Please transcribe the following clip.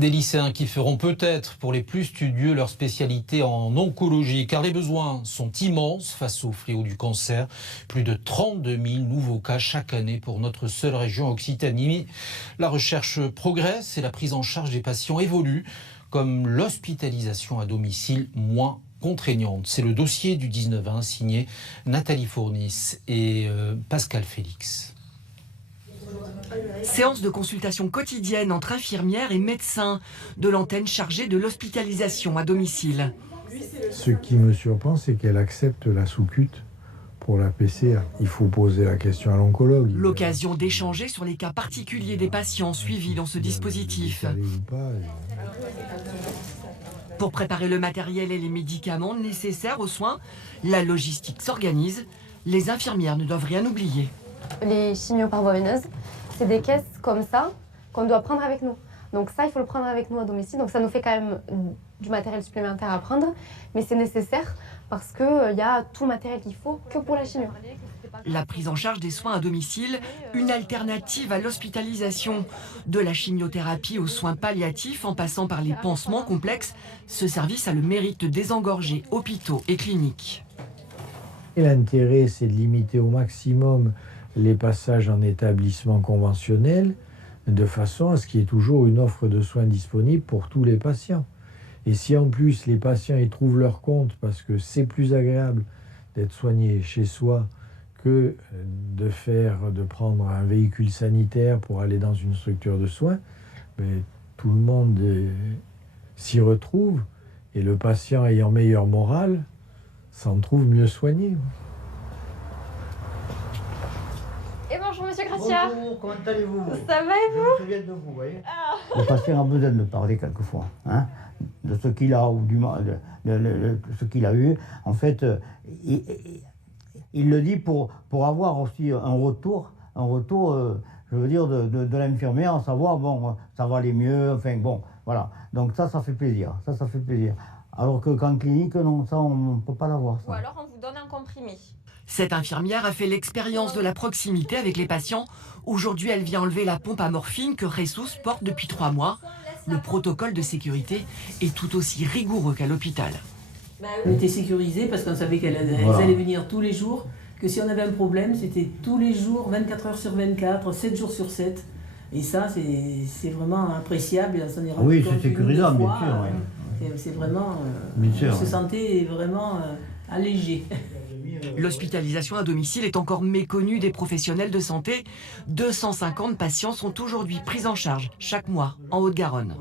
Des lycéens qui feront peut-être pour les plus studieux leur spécialité en oncologie, car les besoins sont immenses face au fléau du cancer. Plus de 32 000 nouveaux cas chaque année pour notre seule région Occitanie. La recherche progresse et la prise en charge des patients évolue, comme l'hospitalisation à domicile moins contraignante. C'est le dossier du 19-20 signé Nathalie Fournis et Pascal Félix. Séance de consultation quotidienne entre infirmières et médecins de l'antenne chargée de l'hospitalisation à domicile. Ce qui me surprend, c'est qu'elle accepte la sous-cute pour la PCA. Il faut poser la question à l'oncologue. L'occasion d'échanger sur les cas particuliers des patients suivis dans ce dispositif. Pour préparer le matériel et les médicaments nécessaires aux soins, la logistique s'organise. Les infirmières ne doivent rien oublier. Les chimios par voie veineuse, c'est des caisses comme ça qu'on doit prendre avec nous. Donc ça, il faut le prendre avec nous à domicile. Donc ça nous fait quand même du matériel supplémentaire à prendre, mais c'est nécessaire parce qu'il y a tout le matériel qu'il faut que pour la chimio. La prise en charge des soins à domicile, une alternative à l'hospitalisation. De la chimiothérapie aux soins palliatifs en passant par les pansements complexes, ce service a le mérite de désengorger hôpitaux et cliniques. L'intérêt, c'est de limiter au maximum les passages en établissement conventionnel de façon à ce qu'il y ait toujours une offre de soins disponible pour tous les patients. Et si en plus les patients y trouvent leur compte parce que c'est plus agréable d'être soigné chez soi que de prendre un véhicule sanitaire pour aller dans une structure de soins, mais tout le monde s'y retrouve et le patient ayant meilleur moral s'en trouve mieux soigné. Et bonjour Monsieur Gracia. Bonjour, comment allez-vous? Ça va et vous? Je me souviens de vous, voyez. Le patient a besoin de parler quelquefois, hein, de ce qu'il a ou de ce qu'il a eu. En fait, il le dit pour avoir aussi un retour, je veux dire, de l'infirmière, à savoir, bon, ça va aller mieux, enfin bon, voilà. Donc ça fait plaisir, ça fait plaisir. Alors qu'en clinique, non, ça, on ne peut pas l'avoir. Ou alors on vous donne un comprimé. Cette infirmière a fait l'expérience de la proximité avec les patients. Aujourd'hui, elle vient enlever la pompe à morphine que Ressus porte depuis 3 mois. Le protocole de sécurité est tout aussi rigoureux qu'à l'hôpital. On était sécurisés parce qu'on savait qu'elles allaient venir tous les jours, que si on avait un problème, c'était tous les jours, 24 heures sur 24, 7 jours sur 7. Et ça, c'est vraiment appréciable. Oui, c'est sécurisant, bien sûr. Oui. C'est vraiment... on se sentait vraiment allégé. L'hospitalisation à domicile est encore méconnue des professionnels de santé. 250 patients sont aujourd'hui pris en charge chaque mois en Haute-Garonne.